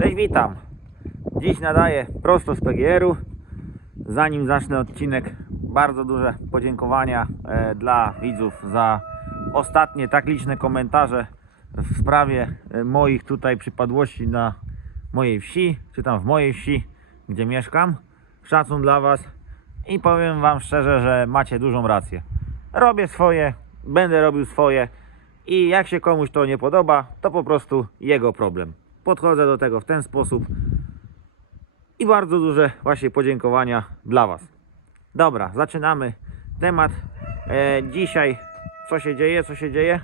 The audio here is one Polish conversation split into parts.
Cześć, witam. Dziś nadaję prosto z PGR-u. Zanim zacznę odcinek, bardzo duże podziękowania e, dla widzów za ostatnie tak liczne komentarze w sprawie e, moich tutaj przypadłości na mojej wsi, czy tam w mojej wsi, gdzie mieszkam. Szacun dla Was i powiem Wam szczerze, że macie dużą rację. Robię swoje, będę robił swoje i jak się komuś to nie podoba, to po prostu jego problem. Podchodzę do tego w ten sposób i bardzo duże właśnie podziękowania dla Was. Dobra, zaczynamy temat. E, dzisiaj co się dzieje, co się dzieje?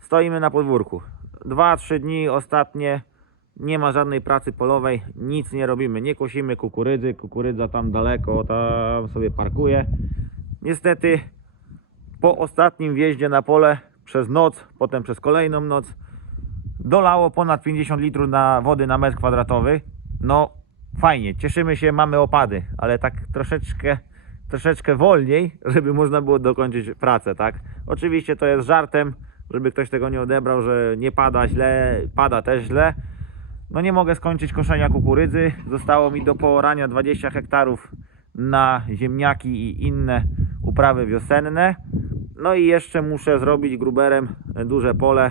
Stoimy na podwórku. Dwa, trzy dni ostatnie, nie ma żadnej pracy polowej, nic nie robimy, nie kosimy kukurydzy, kukurydza tam daleko, tam sobie parkuje. Niestety po ostatnim wjeździe na pole przez noc, potem przez kolejną noc dolało ponad 50 litrów na wody na metr kwadratowy. No fajnie, cieszymy się, mamy opady, ale tak troszeczkę, troszeczkę wolniej, żeby można było dokończyć pracę, tak? Oczywiście to jest żartem, żeby ktoś tego nie odebrał, że nie pada źle, pada też źle. No nie mogę skończyć koszenia kukurydzy. Zostało mi do poorania 20 hektarów na ziemniaki i inne uprawy wiosenne. No i jeszcze muszę zrobić gruberem duże pole,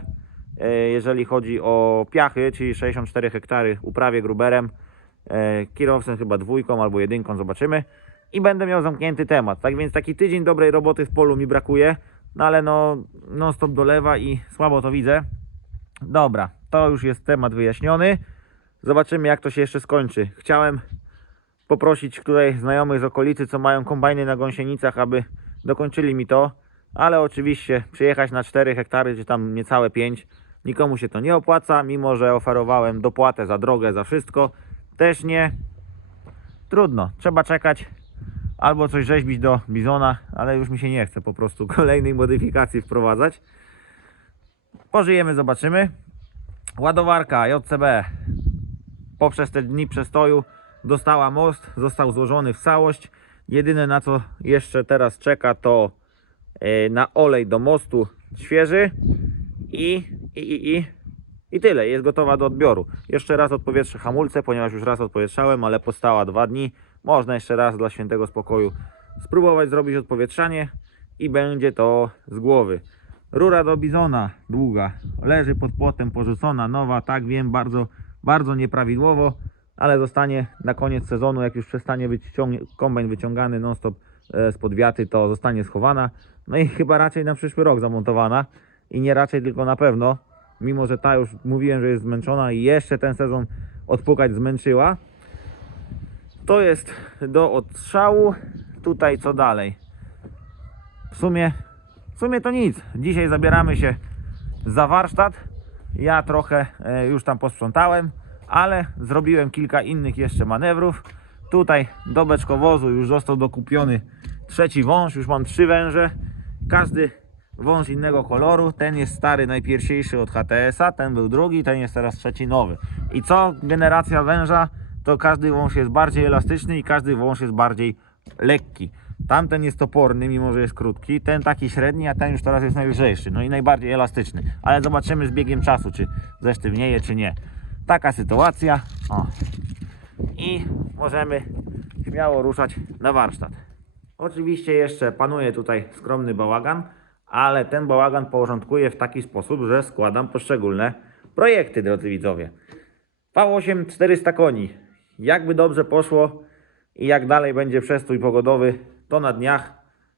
jeżeli chodzi o piachy, czyli 64 hektary uprawię gruberem. E, Kierowcem chyba dwójką albo jedynką, zobaczymy. I będę miał zamknięty temat. Tak więc taki tydzień dobrej roboty w polu mi brakuje. No ale no non stop dolewa i słabo to widzę. Dobra, to już jest temat wyjaśniony. Zobaczymy jak to się jeszcze skończy. Chciałem poprosić tutaj znajomych z okolicy, co mają kombajny na gąsienicach, aby dokończyli mi to. Ale oczywiście przyjechać na 4 hektary, czy tam niecałe 5, nikomu się to nie opłaca, mimo że oferowałem dopłatę za drogę, za wszystko. Też nie. Trudno, trzeba czekać albo coś rzeźbić do bizona, ale już mi się nie chce po prostu kolejnej modyfikacji wprowadzać. Pożyjemy, zobaczymy. Ładowarka JCB poprzez te dni przestoju dostała most, został złożony w całość. Jedyne na co jeszcze teraz czeka to e, na olej do mostu świeży i, i, i, i, i tyle, jest gotowa do odbioru. Jeszcze raz odpowietrzę hamulce, ponieważ już raz odpowietrzałem, ale postała dwa dni. Można jeszcze raz dla świętego spokoju spróbować zrobić odpowietrzanie i będzie to z głowy. Rura do bizona długa, leży pod płotem, porzucona, nowa, tak wiem, bardzo, bardzo nieprawidłowo, ale zostanie na koniec sezonu, jak już przestanie być kombajn wyciągany non-stop e, spod wiaty, to zostanie schowana. No i chyba raczej na przyszły rok zamontowana i nie raczej, tylko na pewno, mimo że ta już mówiłem, że jest zmęczona i jeszcze ten sezon odpukać zmęczyła. To jest do odstrzału. Tutaj co dalej? W sumie, w sumie to nic. Dzisiaj zabieramy się za warsztat. Ja trochę e, już tam posprzątałem, ale zrobiłem kilka innych jeszcze manewrów. Tutaj do beczkowozu już został dokupiony trzeci wąż. Już mam trzy węże. Każdy wąż innego koloru. Ten jest stary, najpierwszy od HTS-a, ten był drugi, ten jest teraz trzeci nowy. I co generacja węża, to każdy wąż jest bardziej elastyczny i każdy wąż jest bardziej lekki. Tamten jest toporny, mimo że jest krótki, ten taki średni, a ten już teraz jest najlżejszy, no i najbardziej elastyczny. Ale zobaczymy z biegiem czasu, czy zesztywnieje, czy nie. Taka sytuacja. O. I możemy śmiało ruszać na warsztat. Oczywiście jeszcze panuje tutaj skromny bałagan, ale ten bałagan porządkuję w taki sposób, że składam poszczególne projekty, drodzy widzowie. V8 400 koni. Jakby dobrze poszło i jak dalej będzie przestój pogodowy, to na dniach.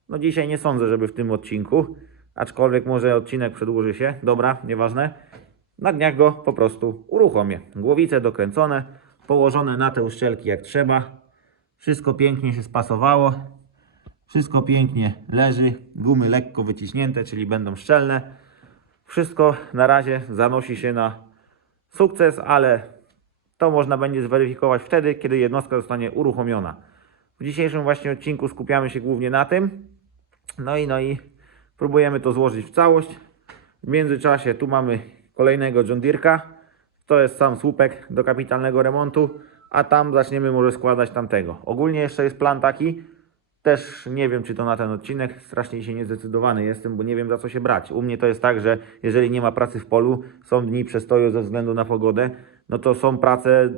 No dzisiaj nie sądzę, żeby w tym odcinku, aczkolwiek może odcinek przedłuży się. Dobra, nieważne. Na dniach go po prostu uruchomię. Głowice dokręcone, położone na te uszczelki jak trzeba. Wszystko pięknie się spasowało. Wszystko pięknie leży. Gumy lekko wyciśnięte, czyli będą szczelne. Wszystko na razie zanosi się na sukces, ale to można będzie zweryfikować wtedy, kiedy jednostka zostanie uruchomiona. W dzisiejszym właśnie odcinku skupiamy się głównie na tym. No i no i próbujemy to złożyć w całość. W międzyczasie tu mamy kolejnego John Deere'ka. To jest sam słupek do kapitalnego remontu, a tam zaczniemy może składać tamtego. Ogólnie jeszcze jest plan taki, też nie wiem, czy to na ten odcinek. Strasznie się niezdecydowany jestem, bo nie wiem za co się brać. U mnie to jest tak, że jeżeli nie ma pracy w polu, są dni przestoju ze względu na pogodę, no to są prace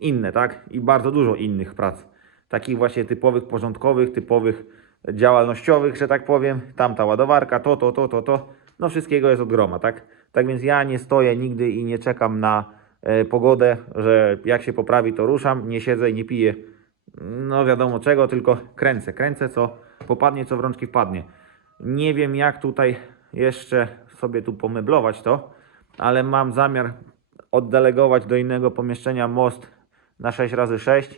inne, tak? I bardzo dużo innych prac. Takich właśnie typowych, porządkowych, typowych działalnościowych, że tak powiem. Tamta ładowarka, to, to, to, to, to. No wszystkiego jest od groma, tak? Tak więc ja nie stoję nigdy i nie czekam na e, pogodę, że jak się poprawi, to ruszam. Nie siedzę i nie piję no wiadomo czego, tylko kręcę. Kręcę, co popadnie, co w rączki wpadnie. Nie wiem, jak tutaj jeszcze sobie tu pomeblować to, ale mam zamiar oddelegować do innego pomieszczenia most na 6x6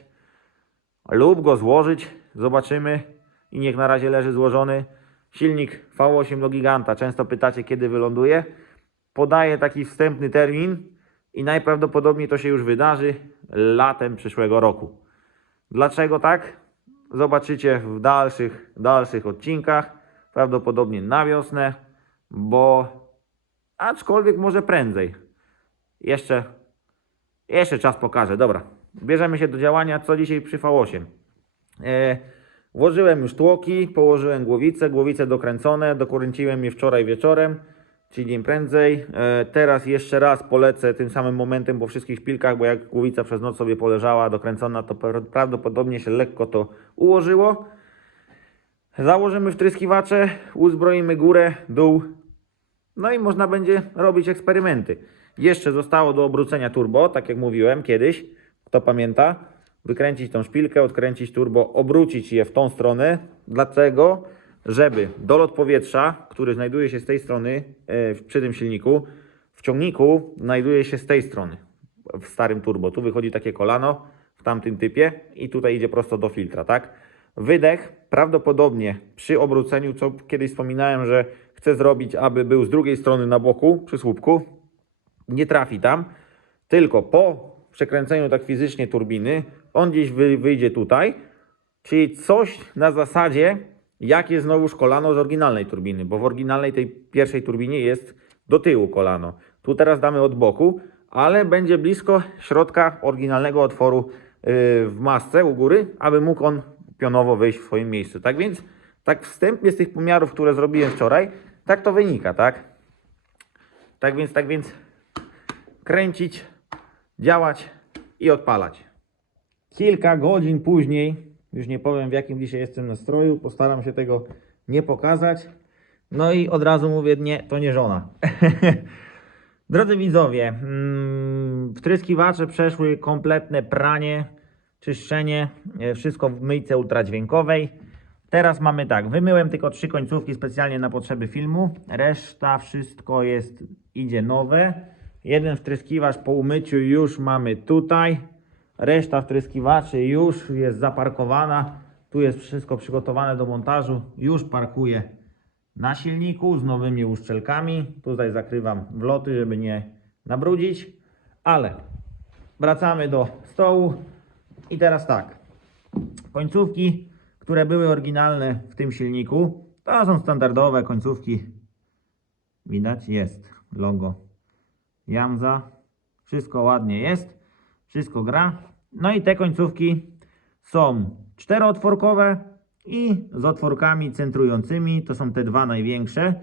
lub go złożyć. Zobaczymy i niech na razie leży złożony. Silnik V8 do Giganta. Często pytacie, kiedy wyląduje. Podaję taki wstępny termin i najprawdopodobniej to się już wydarzy latem przyszłego roku. Dlaczego tak? Zobaczycie w dalszych, dalszych odcinkach, prawdopodobnie na wiosnę, bo aczkolwiek może prędzej. Jeszcze, jeszcze czas pokaże. Dobra, bierzemy się do działania. Co dzisiaj przy V8? E, włożyłem już tłoki, położyłem głowice, głowice dokręcone, dokręciłem je wczoraj wieczorem, czyli dzień prędzej. E, teraz jeszcze raz polecę tym samym momentem po wszystkich szpilkach, bo jak głowica przez noc sobie poleżała dokręcona, to pra- prawdopodobnie się lekko to ułożyło. Założymy wtryskiwacze, uzbroimy górę, dół, no i można będzie robić eksperymenty. Jeszcze zostało do obrócenia turbo, tak jak mówiłem kiedyś, kto pamięta, wykręcić tą szpilkę, odkręcić turbo, obrócić je w tą stronę. Dlatego, żeby dolot powietrza, który znajduje się z tej strony e, przy tym silniku, w ciągniku znajduje się z tej strony w starym turbo. Tu wychodzi takie kolano w tamtym typie i tutaj idzie prosto do filtra, tak? Wydech prawdopodobnie przy obróceniu, co kiedyś wspominałem, że chcę zrobić, aby był z drugiej strony na boku, przy słupku, nie trafi tam, tylko po przekręceniu tak fizycznie turbiny, on gdzieś wy, wyjdzie tutaj, czyli coś na zasadzie, jak jest znowuż kolano z oryginalnej turbiny, bo w oryginalnej tej pierwszej turbinie jest do tyłu kolano. Tu teraz damy od boku, ale będzie blisko środka oryginalnego otworu yy, w masce u góry, aby mógł on pionowo wyjść w swoim miejscu. Tak więc, tak wstępnie z tych pomiarów, które zrobiłem wczoraj, tak to wynika, tak? Tak więc, tak więc kręcić, działać i odpalać. Kilka godzin później, już nie powiem w jakim dzisiaj jestem nastroju, postaram się tego nie pokazać. No i od razu mówię, nie, to nie żona. Drodzy widzowie, mm, wtryskiwacze przeszły kompletne pranie, czyszczenie, e, wszystko w myjce ultradźwiękowej. Teraz mamy tak, wymyłem tylko trzy końcówki specjalnie na potrzeby filmu, reszta wszystko jest, idzie nowe. Jeden wtryskiwacz po umyciu już mamy tutaj, reszta wtryskiwaczy już jest zaparkowana, tu jest wszystko przygotowane do montażu, już parkuję na silniku z nowymi uszczelkami. Tutaj zakrywam wloty, żeby nie nabrudzić, ale wracamy do stołu i teraz tak. Końcówki, które były oryginalne w tym silniku, to są standardowe końcówki. Widać? Jest logo Jamza. Wszystko ładnie jest. Wszystko gra. No i te końcówki są czterootworkowe i z otworkami centrującymi. To są te dwa największe.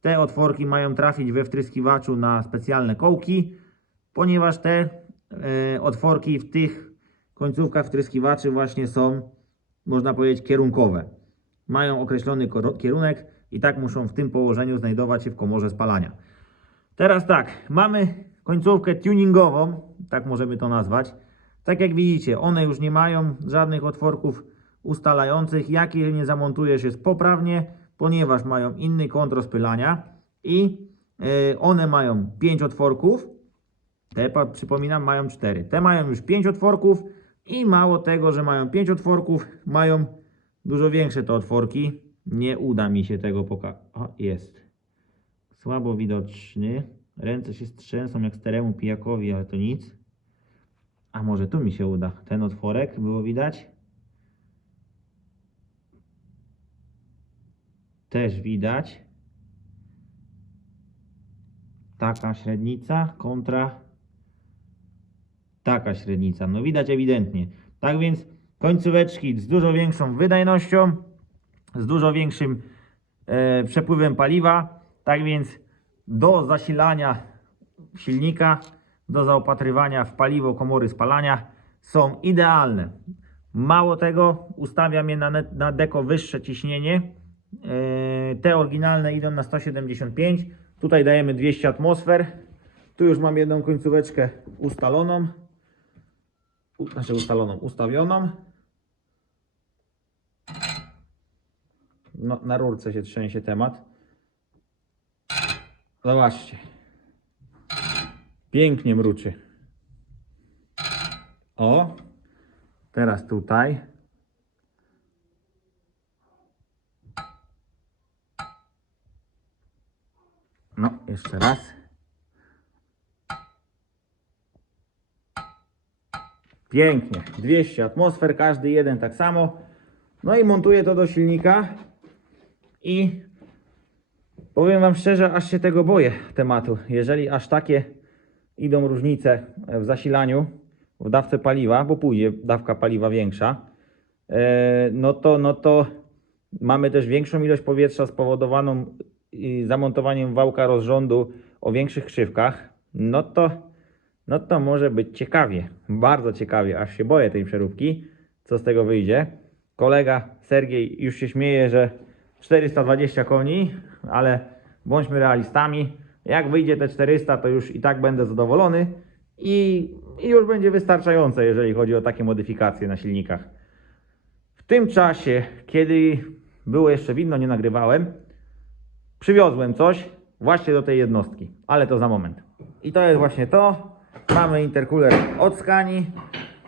Te otworki mają trafić we wtryskiwaczu na specjalne kołki, ponieważ te e, otworki w tych końcówkach wtryskiwaczy właśnie są, można powiedzieć, kierunkowe. Mają określony kierunek i tak muszą w tym położeniu znajdować się w komorze spalania. Teraz tak, mamy końcówkę tuningową, tak możemy to nazwać. Tak jak widzicie, one już nie mają żadnych otworków ustalających. Jak je nie zamontujesz jest poprawnie, ponieważ mają inny kąt rozpylania i e, one mają 5 otworków. Te, przypominam, mają 4. Te mają już 5 otworków i mało tego, że mają 5 otworków, mają dużo większe te otworki. Nie uda mi się tego pokazać. Jest słabo widoczny. Ręce się strzęsą jak staremu pijakowi, ale to nic. A może tu mi się uda. Ten otworek było widać. Też widać. Taka średnica kontra taka średnica. No widać ewidentnie. Tak więc końcóweczki z dużo większą wydajnością, z dużo większym e, przepływem paliwa. Tak więc do zasilania silnika do zaopatrywania w paliwo komory spalania są idealne. Mało tego, ustawiam je na, na deko wyższe ciśnienie. Yy, Te oryginalne idą na 175. Tutaj dajemy 200 atmosfer. Tu już mam jedną końcóweczkę ustaloną. Znaczy ustaloną, ustawioną. No, na rurce się trzęsie temat. Zobaczcie. Pięknie mruczy. O, teraz tutaj. No, jeszcze raz. Pięknie. 200 atmosfer, każdy jeden tak samo. No i montuję to do silnika. I powiem Wam szczerze, aż się tego boję tematu. Jeżeli aż takie idą różnice w zasilaniu, w dawce paliwa, bo pójdzie dawka paliwa większa, e, no to, no to mamy też większą ilość powietrza spowodowaną zamontowaniem wałka rozrządu o większych krzywkach, no to, no to może być ciekawie, bardzo ciekawie, aż się boję tej przeróbki, co z tego wyjdzie. Kolega Sergiej już się śmieje, że 420 koni, ale bądźmy realistami. Jak wyjdzie te 400, to już i tak będę zadowolony i, i już będzie wystarczające, jeżeli chodzi o takie modyfikacje na silnikach. W tym czasie, kiedy było jeszcze widno, nie nagrywałem, przywiozłem coś właśnie do tej jednostki, ale to za moment. I to jest właśnie to. Mamy intercooler od Scani.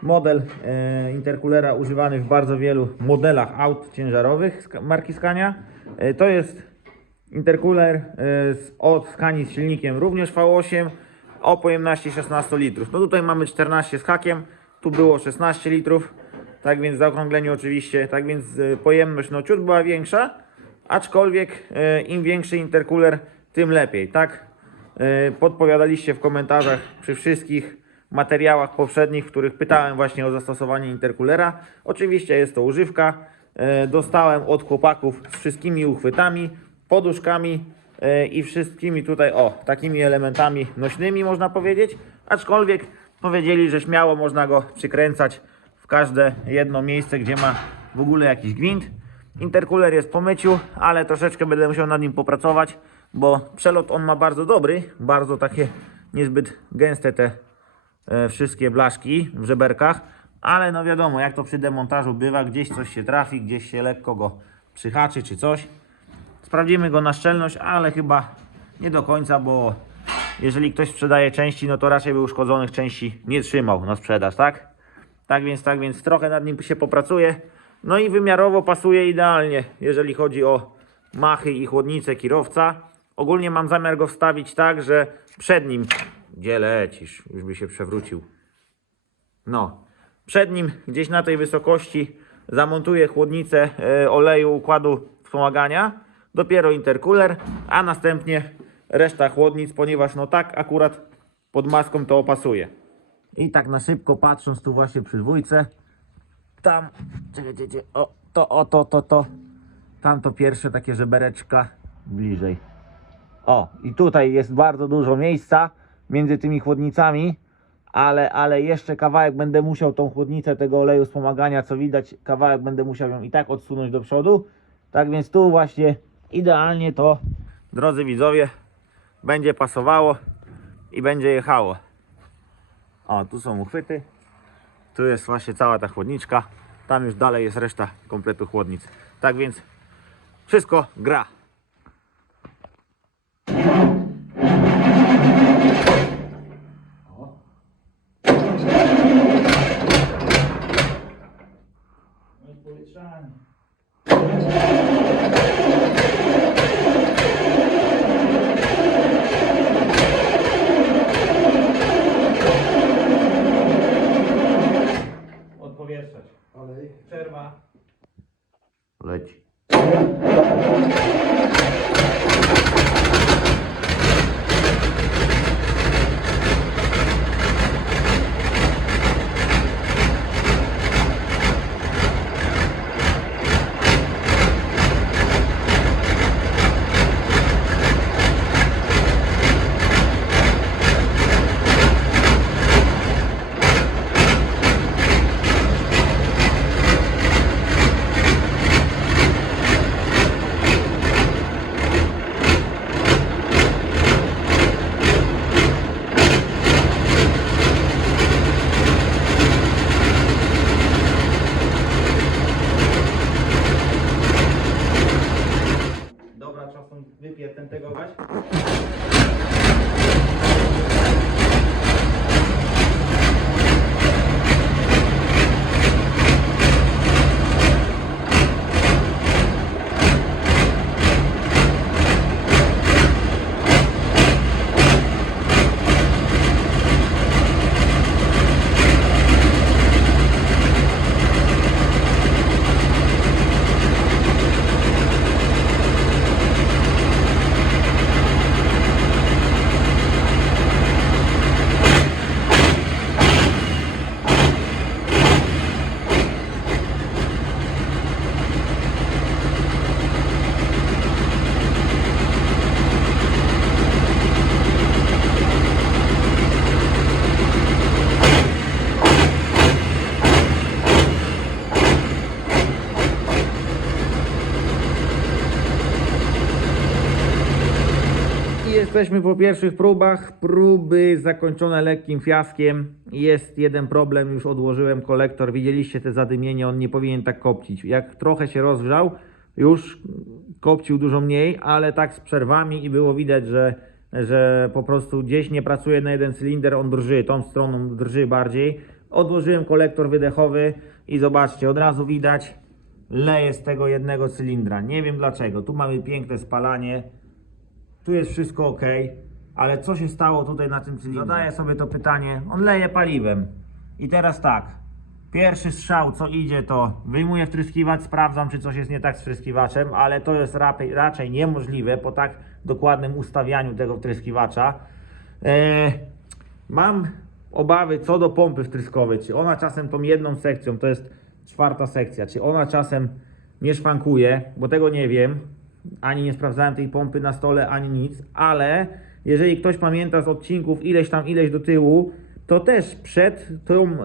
Model e, intercoolera używany w bardzo wielu modelach aut ciężarowych marki Scania. E, to jest intercooler z, od Scani z silnikiem również V8 o pojemności 16 litrów. No tutaj mamy 14 z hakiem, tu było 16 litrów, tak więc w zaokrągleniu oczywiście, tak więc e, pojemność no ciut była większa, aczkolwiek e, im większy intercooler, tym lepiej, tak? Podpowiadaliście w komentarzach przy wszystkich materiałach poprzednich, w których pytałem właśnie o zastosowanie intercoolera. Oczywiście jest to używka. Dostałem od chłopaków z wszystkimi uchwytami, poduszkami e, i wszystkimi tutaj, o, takimi elementami nośnymi można powiedzieć. Aczkolwiek powiedzieli, że śmiało można go przykręcać w każde jedno miejsce, gdzie ma w ogóle jakiś gwint. Intercooler jest po myciu, ale troszeczkę będę musiał nad nim popracować, bo przelot on ma bardzo dobry, bardzo takie niezbyt gęste te e, wszystkie blaszki w żeberkach, ale no wiadomo, jak to przy demontażu bywa, gdzieś coś się trafi, gdzieś się lekko go przyhaczy czy coś. Sprawdzimy go na szczelność, ale chyba nie do końca, bo jeżeli ktoś sprzedaje części, no to raczej by uszkodzonych części nie trzymał na sprzedaż, tak? Tak więc, tak więc trochę nad nim się popracuje. No i wymiarowo pasuje idealnie, jeżeli chodzi o machy i chłodnicę kierowca. Ogólnie mam zamiar go wstawić tak, że przed nim, gdzie lecisz, już by się przewrócił. No, przed nim gdzieś na tej wysokości zamontuję chłodnicę e, oleju układu wspomagania, dopiero intercooler, a następnie reszta chłodnic, ponieważ no tak akurat pod maską to opasuje. I tak na szybko patrząc tu właśnie przy dwójce, tam, czekaj, czekaj, o, to, o, to, to, to, tam to pierwsze takie żebereczka bliżej. O, i tutaj jest bardzo dużo miejsca między tymi chłodnicami, ale, ale jeszcze kawałek będę musiał tą chłodnicę tego oleju wspomagania, co widać, kawałek będę musiał ją i tak odsunąć do przodu. Tak więc tu właśnie idealnie to, drodzy widzowie, będzie pasowało i będzie jechało. O, tu są uchwyty. Tu jest właśnie cała ta chłodniczka. Tam już dalej jest reszta kompletu chłodnic. Tak więc wszystko gra. Odpowietrzać. Olej. Przerwa. Leci. Jesteśmy po pierwszych próbach. Próby zakończone lekkim fiaskiem. Jest jeden problem, już odłożyłem kolektor. Widzieliście te zadymienie, on nie powinien tak kopcić. Jak trochę się rozgrzał, już kopcił dużo mniej, ale tak z przerwami i było widać, że, że po prostu gdzieś nie pracuje na jeden cylinder, on drży, tą stroną drży bardziej. Odłożyłem kolektor wydechowy i zobaczcie, od razu widać, leje z tego jednego cylindra. Nie wiem dlaczego. Tu mamy piękne spalanie, tu jest wszystko ok, ale co się stało tutaj na tym cylindrze? Zadaję sobie to pytanie. On leje paliwem. I teraz tak. Pierwszy strzał, co idzie, to wyjmuję wtryskiwacz, sprawdzam, czy coś jest nie tak z wtryskiwaczem, ale to jest raczej, niemożliwe po tak dokładnym ustawianiu tego wtryskiwacza. Eee, mam obawy co do pompy wtryskowej, czy ona czasem tą jedną sekcją, to jest czwarta sekcja, czy ona czasem nie szwankuje, bo tego nie wiem, ani nie sprawdzałem tej pompy na stole, ani nic, ale jeżeli ktoś pamięta z odcinków ileś tam, ileś do tyłu, to też przed, tą,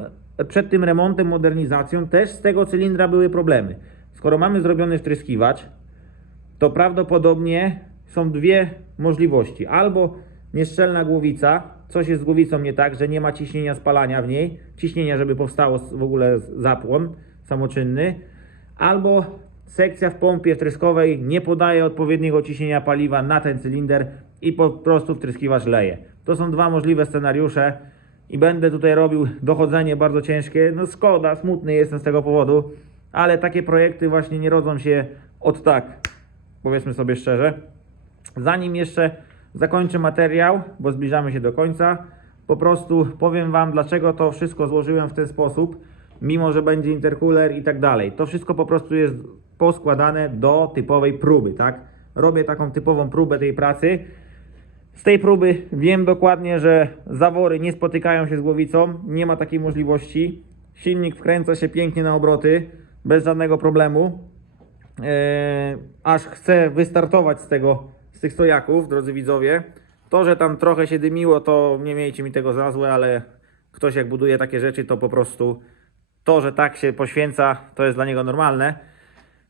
przed tym remontem, modernizacją też z tego cylindra były problemy. Skoro mamy zrobiony wtryskiwacz, to prawdopodobnie są dwie możliwości. Albo nieszczelna głowica, coś jest z głowicą nie tak, że nie ma ciśnienia spalania w niej, ciśnienia, żeby powstało w ogóle zapłon samoczynny, albo sekcja w pompie wtryskowej nie podaje odpowiedniego ciśnienia paliwa na ten cylinder i po prostu wtryskiwacz leje. To są dwa możliwe scenariusze i będę tutaj robił dochodzenie bardzo ciężkie. No szkoda, smutny jestem z tego powodu, ale takie projekty właśnie nie rodzą się od tak, powiedzmy sobie szczerze. Zanim jeszcze zakończę materiał, bo zbliżamy się do końca, po prostu powiem Wam, dlaczego to wszystko złożyłem w ten sposób, mimo że będzie intercooler i tak dalej. To wszystko po prostu jest poskładane do typowej próby, tak? Robię taką typową próbę tej pracy. Z tej próby wiem dokładnie, że zawory nie spotykają się z głowicą, nie ma takiej możliwości. Silnik wkręca się pięknie na obroty, bez żadnego problemu. Eee, aż chcę wystartować z tego, z tych stojaków, drodzy widzowie. To, że tam trochę się dymiło, to nie miejcie mi tego za złe, ale ktoś jak buduje takie rzeczy, to po prostu to, że tak się poświęca, to jest dla niego normalne.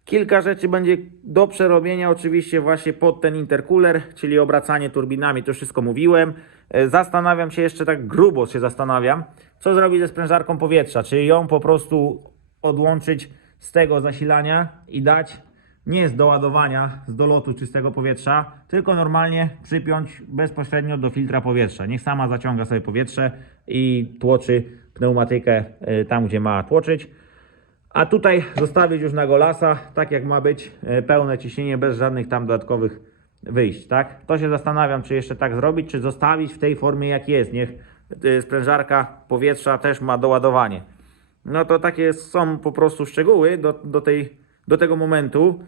Kilka rzeczy będzie do przerobienia, oczywiście właśnie pod ten intercooler, czyli obracanie turbinami, to wszystko mówiłem. E, Zastanawiam się jeszcze tak grubo się zastanawiam, co zrobić ze sprężarką powietrza, czy ją po prostu odłączyć z tego zasilania i dać nie z doładowania, z dolotu czystego powietrza, tylko normalnie przypiąć bezpośrednio do filtra powietrza. Niech sama zaciąga sobie powietrze i tłoczy pneumatykę y, tam, gdzie ma tłoczyć. A tutaj zostawić już na golasa, tak jak ma być, y, pełne ciśnienie, bez żadnych tam dodatkowych wyjść, tak? To się zastanawiam, czy jeszcze tak zrobić, czy zostawić w tej formie, jak jest. Niech y, sprężarka powietrza też ma doładowanie. No to takie są po prostu szczegóły do, do, tej, do tego momentu.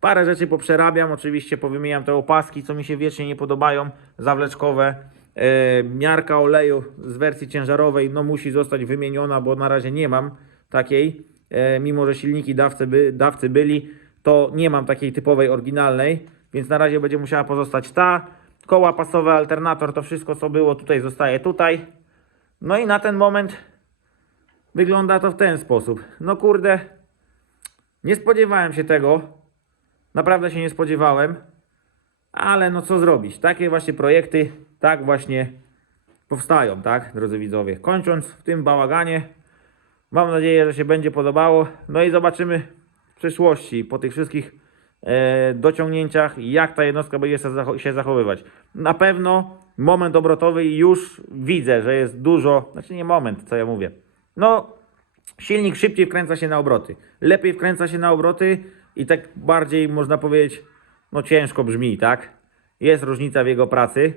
Parę rzeczy poprzerabiam, oczywiście powymieniam te opaski, co mi się wiecznie nie podobają, zawleczkowe. E, miarka oleju z wersji ciężarowej no, musi zostać wymieniona, bo na razie nie mam takiej. E, mimo, że silniki dawcy, by, dawcy byli, to nie mam takiej typowej, oryginalnej, więc na razie będzie musiała pozostać ta. Koła pasowe, alternator, to wszystko co było tutaj zostaje tutaj. No i na ten moment wygląda to w ten sposób. No kurde, nie spodziewałem się tego. Naprawdę się nie spodziewałem. Ale no co zrobić? Takie właśnie projekty tak właśnie powstają, tak, drodzy widzowie. Kończąc w tym bałaganie, mam nadzieję, że się będzie podobało. No i zobaczymy w przyszłości po tych wszystkich e, dociągnięciach, jak ta jednostka będzie się zacho- się zachowywać. Na pewno moment obrotowy już widzę, że jest dużo, znaczy nie moment, co ja mówię. No, silnik szybciej wkręca się na obroty. Lepiej wkręca się na obroty i tak bardziej można powiedzieć, no ciężko brzmi, tak? Jest różnica w jego pracy,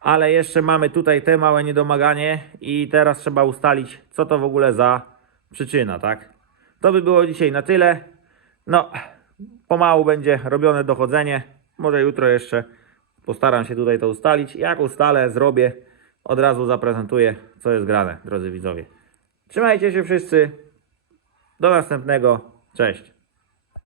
ale jeszcze mamy tutaj te małe niedomaganie i teraz trzeba ustalić, co to w ogóle za przyczyna, tak? To by było dzisiaj na tyle. No, pomału będzie robione dochodzenie. Może jutro jeszcze postaram się tutaj to ustalić. Jak ustalę, zrobię, od razu zaprezentuję, co jest grane, drodzy widzowie. Trzymajcie się wszyscy. Do następnego. Cześć.